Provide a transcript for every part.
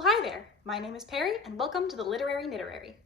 Well, hi there. My name is Perry, and welcome to the Literary Niterary.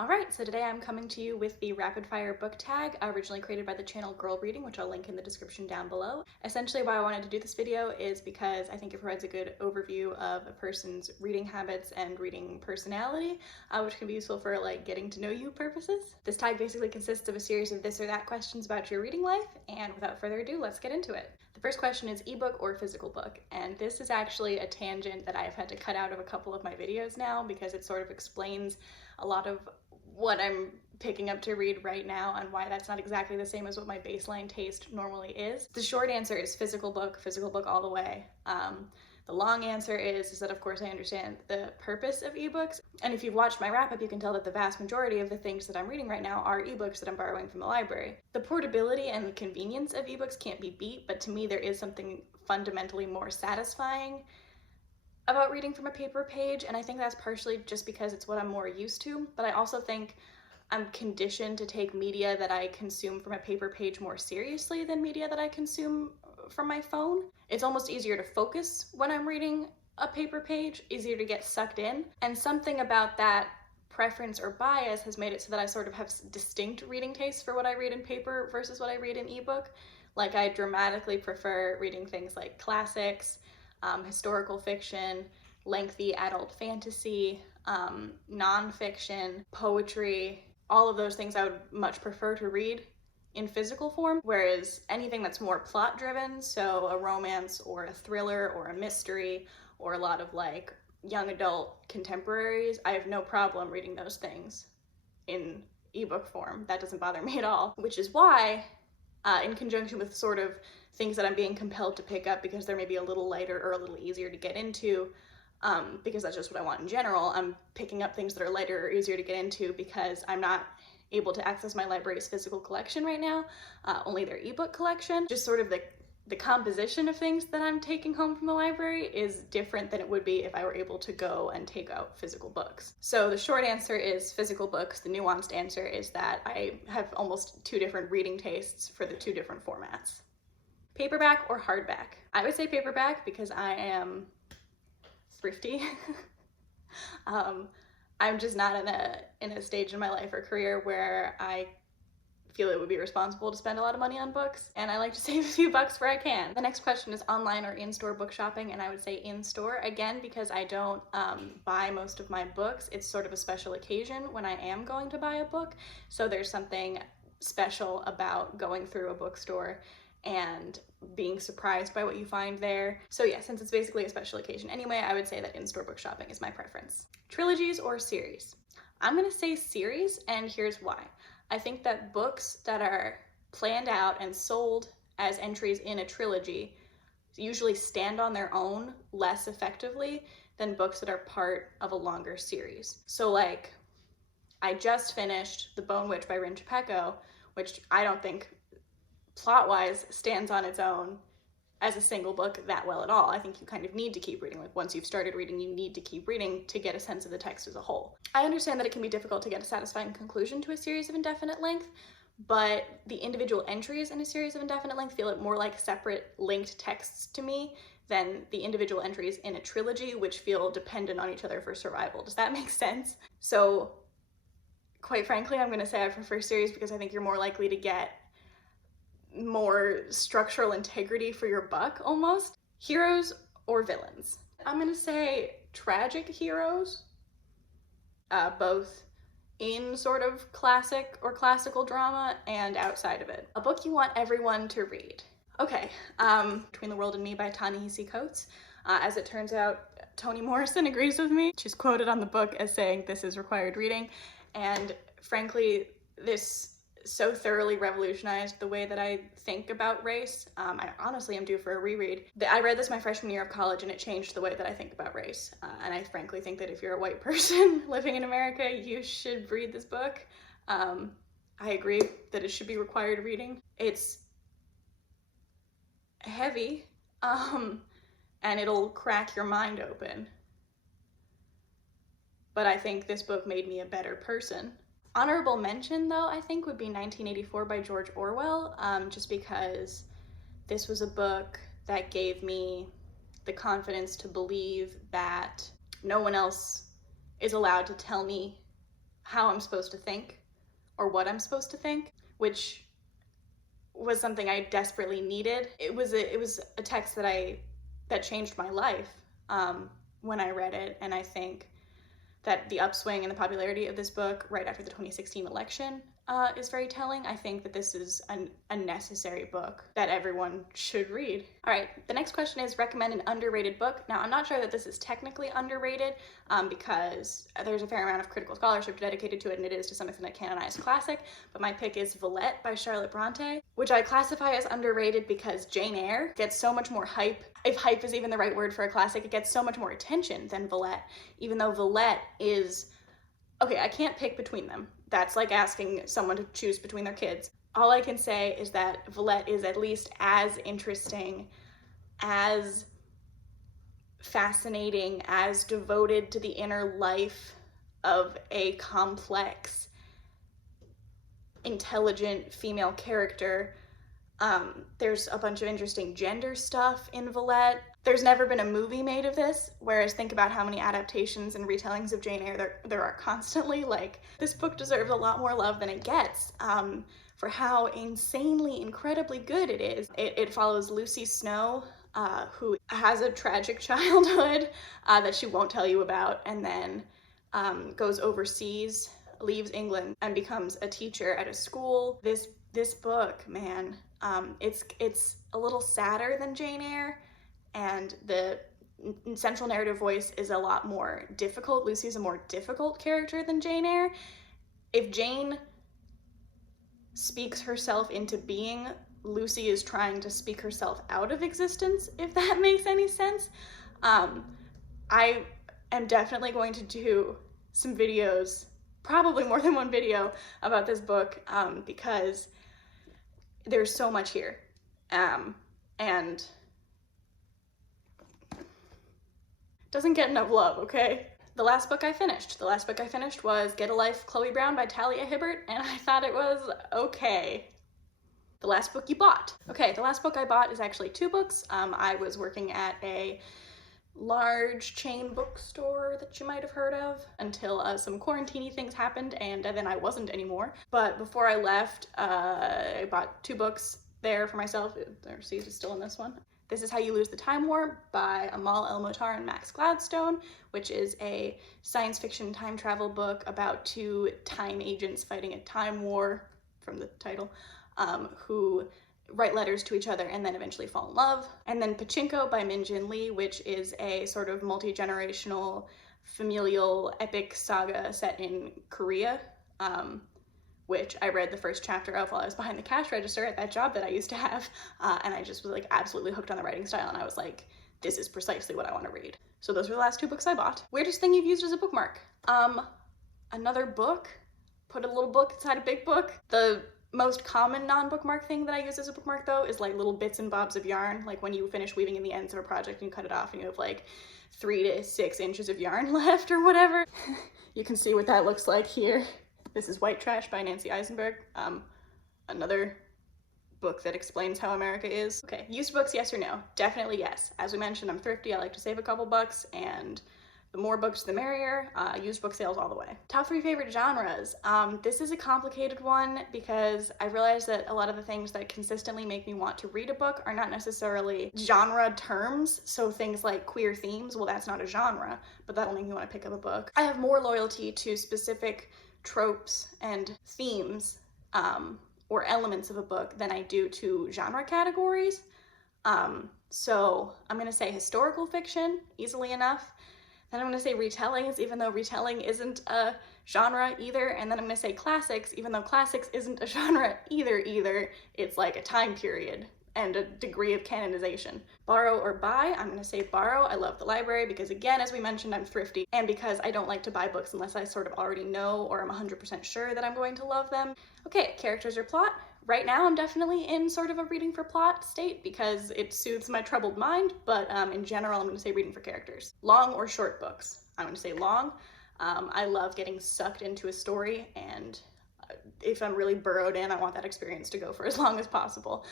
Alright, so today I'm coming to you with the rapid fire book tag, originally created by the channel Girl Reading, which I'll link in the description down below. Essentially why I wanted to do this video is because I think it provides a good overview of a person's reading habits and reading personality, which can be useful for getting to know you purposes. This tag basically consists of a series of this or that questions about your reading life, and without further ado, let's get into it. The first question is ebook or physical book, and this is actually a tangent that I've had to cut out of a couple of my videos now because it sort of explains a lot of what I'm picking up to read right now and why that's not exactly the same as what my baseline taste normally is. The short answer is physical book all the way. The long answer is that of course I understand the purpose of ebooks, and if you've watched my wrap-up you can tell that the vast majority of the things that I'm reading right now are ebooks that I'm borrowing from the library. The portability and the convenience of ebooks can't be beat, but to me there is something fundamentally more satisfying about reading from a paper page, and I think that's partially just because it's what I'm more used to, but I also think I'm conditioned to take media that I consume from a paper page more seriously than media that I consume from my phone. It's almost easier to focus when I'm reading a paper page, easier to get sucked in, and something about that preference or bias has made it so that I sort of have distinct reading tastes for what I read in paper versus what I read in ebook. Like, I dramatically prefer reading things like classics, historical fiction, lengthy adult fantasy, nonfiction, poetry. All of those things I would much prefer to read in physical form, whereas anything that's more plot driven, so a romance or a thriller or a mystery or a lot of young adult contemporaries, I have no problem reading those things in ebook form. That doesn't bother me at all, which is why in conjunction with sort of things that I'm being compelled to pick up because they're maybe a little lighter or a little easier to get into, because that's just what I want in general, I'm picking up things that are lighter or easier to get into because I'm not able to access my library's physical collection right now, only their ebook collection. Just sort of the composition of things that I'm taking home from the library is different than it would be if I were able to go and take out physical books. So the short answer is physical books. The nuanced answer is that I have almost two different reading tastes for the two different formats. Paperback or hardback? I would say paperback because I am thrifty. I'm just not in a stage in my life or career where I feel it would be responsible to spend a lot of money on books, and I like to save a few bucks where I can. The next question is online or in-store book shopping, and I would say in-store, again, because I don't buy most of my books. It's sort of a special occasion when I am going to buy a book, so there's something special about going through a bookstore and being surprised by what you find there. So yeah, since it's basically a special occasion anyway, I would say that in-store book shopping is my preference. Trilogies or series? I'm gonna say series, and here's why. I think that books that are planned out and sold as entries in a trilogy usually stand on their own less effectively than books that are part of a longer series. So I just finished The Bone Witch by Chupeco, which I don't think plot-wise stands on its own as a single book that well at all. I think you kind of need to keep reading. Once you've started reading, you need to keep reading to get a sense of the text as a whole. I understand that it can be difficult to get a satisfying conclusion to a series of indefinite length, but the individual entries in a series of indefinite length feel more like separate linked texts to me than the individual entries in a trilogy, which feel dependent on each other for survival. Does that make sense? So quite frankly, I'm gonna say I prefer series because I think you're more likely to get more structural integrity for your buck, almost. Heroes or villains? I'm gonna say tragic heroes, both in sort of classic or classical drama and outside of it. A book you want everyone to read. Okay, Between the World and Me by Ta-Nehisi Coates. As it turns out, Toni Morrison agrees with me. She's quoted on the book as saying this is required reading, and frankly, this so thoroughly revolutionized the way that I think about race. I honestly am due for a reread. I read this my freshman year of college and it changed the way that I think about race. And I frankly think that if you're a white person living in America, you should read this book. I agree that it should be required reading. It's heavy, and it'll crack your mind open. But I think this book made me a better person. Honorable mention, though, I think would be 1984 by George Orwell, just because this was a book that gave me the confidence to believe that no one else is allowed to tell me how I'm supposed to think or what I'm supposed to think, which was something I desperately needed. It was a text that changed my life when I read it, and I think that the upswing in the popularity of this book right after the 2016 election is very telling. I think that this is a necessary book that everyone should read. All right, the next question is recommend an underrated book. Now, I'm not sure that this is technically underrated because there's a fair amount of critical scholarship dedicated to it, and it is to some extent a canonized classic, but my pick is Villette by Charlotte Bronte, which I classify as underrated because Jane Eyre gets so much more hype. If hype is even the right word for a classic, it gets so much more attention than Villette, even though Villette is, okay, I can't pick between them. That's like asking someone to choose between their kids. All I can say is that Villette is at least as interesting, as fascinating, as devoted to the inner life of a complex, intelligent female character. There's a bunch of interesting gender stuff in Villette. There's never been a movie made of this, whereas think about how many adaptations and retellings of Jane Eyre there are constantly. Like, this book deserves a lot more love than it gets for how insanely, incredibly good it is. It follows Lucy Snow, who has a tragic childhood that she won't tell you about, and then goes overseas, leaves England, and becomes a teacher at a school. This book, man, it's a little sadder than Jane Eyre, and the central narrative voice is a lot more difficult. Lucy's a more difficult character than Jane Eyre. If Jane speaks herself into being, Lucy is trying to speak herself out of existence, if that makes any sense. I am definitely going to do some videos, probably more than one video, about this book because there's so much here. And doesn't get enough love, okay? The last book I finished was Get a Life, Chloe Brown by Talia Hibbert, and I thought it was okay. The last book you bought. Okay, the last book I bought is actually two books. I was working at a large chain bookstore that you might have heard of until some quarantine-y things happened, and then I wasn't anymore. But before I left, I bought two books there for myself. The receipt is still in this one. This is How You Lose the Time War by Amal, El-Mohtar, and Max Gladstone, which is a science fiction time travel book about two time agents fighting a time war, from the title, who write letters to each other and then eventually fall in love. And then Pachinko by Min Jin Lee, which is a sort of multi-generational familial epic saga set in Korea, which I read the first chapter of while I was behind the cash register at that job that I used to have, and I just was like absolutely hooked on the writing style, and I was like, this is precisely what I want to read. So those were the last two books I bought. Weirdest thing you've used as a bookmark? Another book? Put a little book inside a big book? The most common non-bookmark thing that I use as a bookmark, though, is like little bits and bobs of yarn, like when you finish weaving in the ends of a project and you cut it off and you have like 3 to 6 inches of yarn left or whatever. You can see what that looks like here. This is White Trash by Nancy Isenberg, another book that explains how America is. Okay, used books, yes or no? Definitely yes. As we mentioned, I'm thrifty, I like to save a couple bucks, and the more books the merrier. Used book sales all the way. Top 3 favorite genres. This is a complicated one because I realized that a lot of the things that consistently make me want to read a book are not necessarily genre terms. So things like queer themes, well, that's not a genre, but that'll make me want to pick up a book. I have more loyalty to specific tropes and themes or elements of a book than I do to genre categories. So I'm gonna say historical fiction, easily enough. Then I'm gonna say retellings, even though retelling isn't a genre either. And then I'm gonna say classics, even though classics isn't a genre either. It's like a time period and a degree of canonization. Borrow or buy, I'm gonna say borrow. I love the library because, again, as we mentioned, I'm thrifty, and because I don't like to buy books unless I sort of already know or I'm 100% sure that I'm going to love them. Okay, characters or plot. Right now I'm definitely in sort of a reading for plot state because it soothes my troubled mind, but in general I'm gonna say reading for characters. Long or short books. I'm gonna say long. I love getting sucked into a story, and if I'm really burrowed in, I want that experience to go for as long as possible.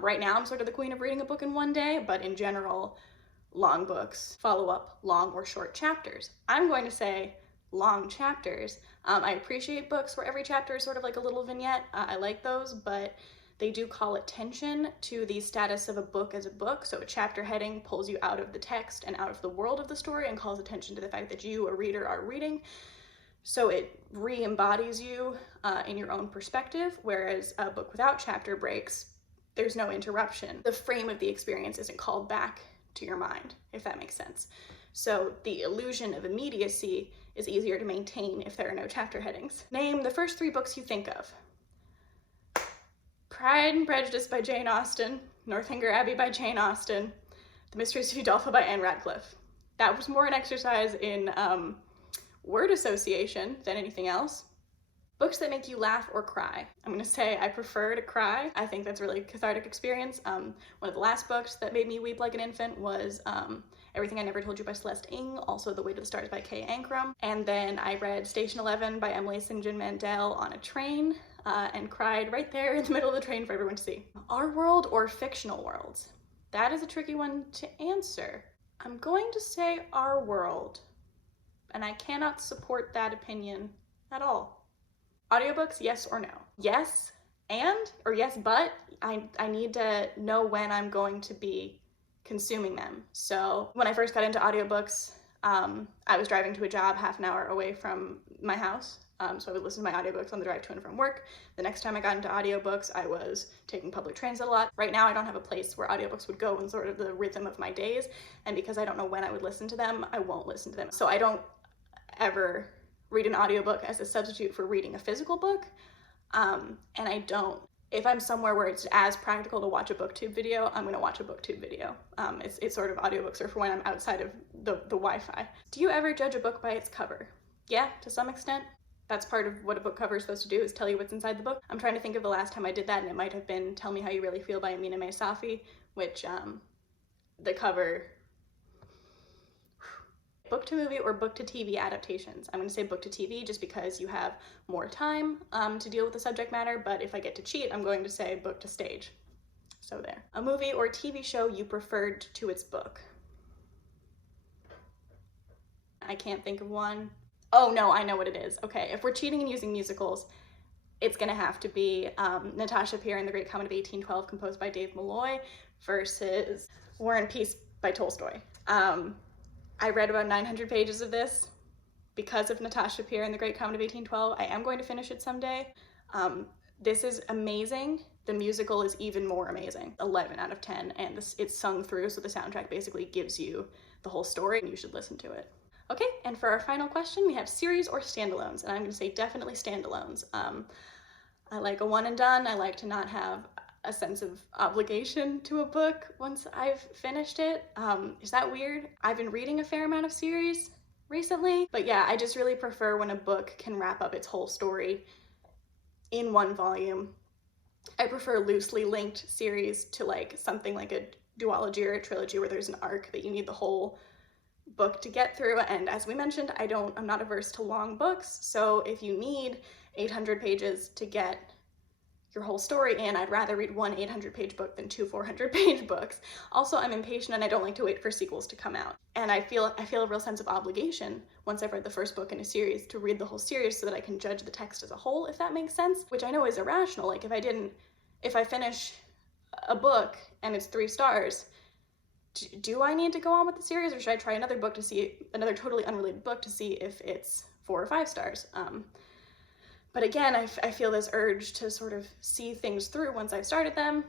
Right now I'm sort of the queen of reading a book in one day, but in general, long books follow up long or short chapters. I'm going to say long chapters. I appreciate books where every chapter is sort of like a little vignette. I like those, but they do call attention to the status of a book as a book. So a chapter heading pulls you out of the text and out of the world of the story and calls attention to the fact that you, a reader, are reading. So it re-embodies you in your own perspective, whereas a book without chapter breaks, there's no interruption. The frame of the experience isn't called back to your mind, if that makes sense. So the illusion of immediacy is easier to maintain if there are no chapter headings. Name the first 3 books you think of. Pride and Prejudice by Jane Austen, Northanger Abbey by Jane Austen, The Mysteries of Udolpho by Anne Radcliffe. That was more an exercise in word association than anything else. Books that make you laugh or cry. I'm gonna say I prefer to cry. I think that's a really cathartic experience. One of the last books that made me weep like an infant was Everything I Never Told You by Celeste, also The Way to the Stars by Ancrum. And then I read Station 11 by Emily St. John Mandel on a train and cried right there in the middle of the train for everyone to see. Our world or fictional worlds? That is a tricky one to answer. I'm going to say our world, and I cannot support that opinion at all. Audiobooks, yes or no? Yes and, or yes but, I need to know when I'm going to be consuming them. So when I first got into audiobooks, I was driving to a job half an hour away from my house. So I would listen to my audiobooks on the drive to and from work. The next time I got into audiobooks, I was taking public transit a lot. Right now, I don't have a place where audiobooks would go in sort of the rhythm of my days. And because I don't know when I would listen to them, I won't listen to them. So I don't ever read an audiobook as a substitute for reading a physical book. And I don't. If I'm somewhere where it's as practical to watch a booktube video, I'm gonna watch a booktube video. It's sort of audiobooks are for when I'm outside of the Wi-Fi. Do you ever judge a book by its cover? Yeah, to some extent. That's part of what a book cover is supposed to do, is tell you what's inside the book. I'm trying to think of the last time I did that, and it might have been Tell Me How You Really Feel by Aminah Safi, which the cover. Book to movie or book to TV adaptations. I'm going to say book to TV just because you have more time to deal with the subject matter, but if I get to cheat, I'm going to say book to stage. So there. A movie or TV show you preferred to its book. I can't think of one. Oh no, I know what it is. Okay, if we're cheating and using musicals, it's gonna have to be Natasha Peer and the Great Comet of 1812, composed by Dave Malloy, versus War and Peace by Tolstoy. I read about 900 pages of this because of Natasha Peer and the Great Comet of 1812. I am going to finish it someday. This is amazing. The musical is even more amazing. 11 out of 10, and it's sung through, so the soundtrack basically gives you the whole story, and you should listen to it. Okay, and for our final question, we have series or standalones, and I'm gonna say definitely standalones. I like a one and done. I like to not have a sense of obligation to a book once I've finished it. Is that weird? I've been reading a fair amount of series recently, but yeah, I just really prefer when a book can wrap up its whole story in one volume. I prefer loosely linked series to like something like a duology or a trilogy where there's an arc that you need the whole book to get through. And as we mentioned, I'm not averse to long books, so if you need 800 pages to get your whole story in, I'd rather read one 800-page book than two 400-page books. Also, I'm impatient and I don't like to wait for sequels to come out. And I feel a real sense of obligation once I've read the first book in a series to read the whole series so that I can judge the text as a whole, if that makes sense, which I know is irrational. Like if I finish a book and it's 3 stars, do I need to go on with the series, or should I try another book to see, another totally unrelated book to see if it's 4 or 5 stars? But again, I feel this urge to sort of see things through once I've started them,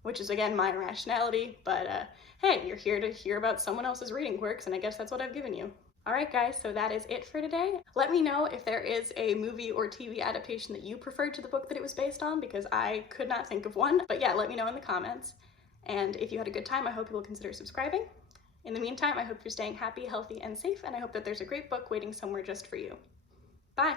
which is again my irrationality, but hey, you're here to hear about someone else's reading quirks, and I guess that's what I've given you. All right, guys, so that is it for today. Let me know if there is a movie or TV adaptation that you preferred to the book that it was based on, because I could not think of one. But yeah, let me know in the comments. And if you had a good time, I hope you will consider subscribing. In the meantime, I hope you're staying happy, healthy, and safe, and I hope that there's a great book waiting somewhere just for you. Bye!